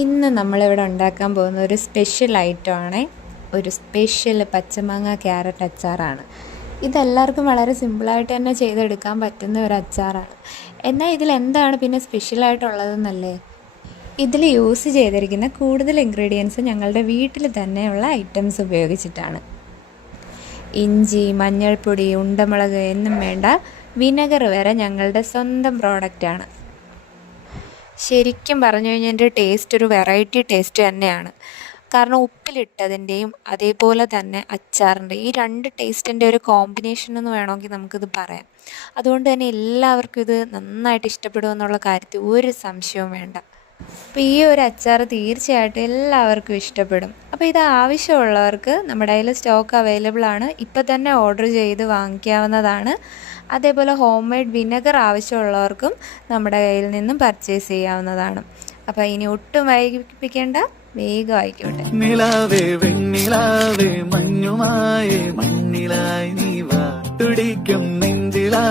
ഇന്ന് നമ്മളിവിടെ ഉണ്ടാക്കാൻ പോകുന്ന ഒരു സ്പെഷ്യൽ ഐറ്റമാണ്. ഒരു സ്പെഷ്യൽ പച്ചമാങ്ങ ക്യാരറ്റ് അച്ചാറാണ്. ഇതെല്ലാവർക്കും വളരെ സിമ്പിളായിട്ട് തന്നെ ചെയ്തെടുക്കാൻ പറ്റുന്ന ഒരു അച്ചാറാണ്. എന്നാൽ ഇതിലെന്താണ് പിന്നെ സ്പെഷ്യലായിട്ടുള്ളതെന്നല്ലേ? ഇതിൽ യൂസ് ചെയ്തിരിക്കുന്ന കൂടുതൽ ഇൻഗ്രീഡിയൻസ് ഞങ്ങളുടെ വീട്ടിൽ തന്നെയുള്ള ഐറ്റംസ് ഉപയോഗിച്ചിട്ടാണ്. ഇഞ്ചി, മഞ്ഞൾപ്പൊടി, ഉണ്ടമുളക് എന്നും വേണ്ട വിനെഗർ വരെ ഞങ്ങളുടെ സ്വന്തം പ്രോഡക്റ്റാണ്. ശരിക്കും പറഞ്ഞു കഴിഞ്ഞാൽ എൻ്റെ ടേസ്റ്റ് ഒരു വെറൈറ്റി ടേസ്റ്റ് തന്നെയാണ്. കാരണം ഉപ്പിലിട്ടതിൻ്റെയും അതേപോലെ തന്നെ അച്ചാറിൻ്റെ ഈ രണ്ട് ടേസ്റ്റിൻ്റെ ഒരു കോമ്പിനേഷൻ എന്ന് വേണമെങ്കിൽ നമുക്കിത് പറയാം. അതുകൊണ്ട് തന്നെ എല്ലാവർക്കും ഇത് നന്നായിട്ട് ഇഷ്ടപ്പെടുമെന്നുള്ള കാര്യത്തിൽ ഒരു സംശയവും വേണ്ട. അപ്പോൾ ഈ ഒരു അച്ചാർ തീർച്ചയായിട്ടും എല്ലാവർക്കും ഇഷ്ടപ്പെടും. അപ്പോൾ ഇത് ആവശ്യമുള്ളവർക്ക് നമ്മുടെ കയ്യിൽ സ്റ്റോക്ക് അവൈലബിൾ ആണ്. ഇപ്പോൾ തന്നെ ഓർഡർ ചെയ്ത് വാങ്ങിക്കാവുന്നതാണ്. അതേപോലെ ഹോം മെയ്ഡ് വിനെഗർ ആവശ്യമുള്ളവർക്കും നമ്മുടെ കയ്യിൽ നിന്നും പർച്ചേസ് ചെയ്യാവുന്നതാണ്. അപ്പോൾ ഇനി ഒട്ടും വൈകിപ്പിക്കേണ്ട, വേഗം ആയിക്കോട്ടെ. നിലാവേ വെണ്ണിലാവേ മഞ്ഞുമായേ മണ്ണിലായി നീ വാ തുടിക്കും നെഞ്ചിലാ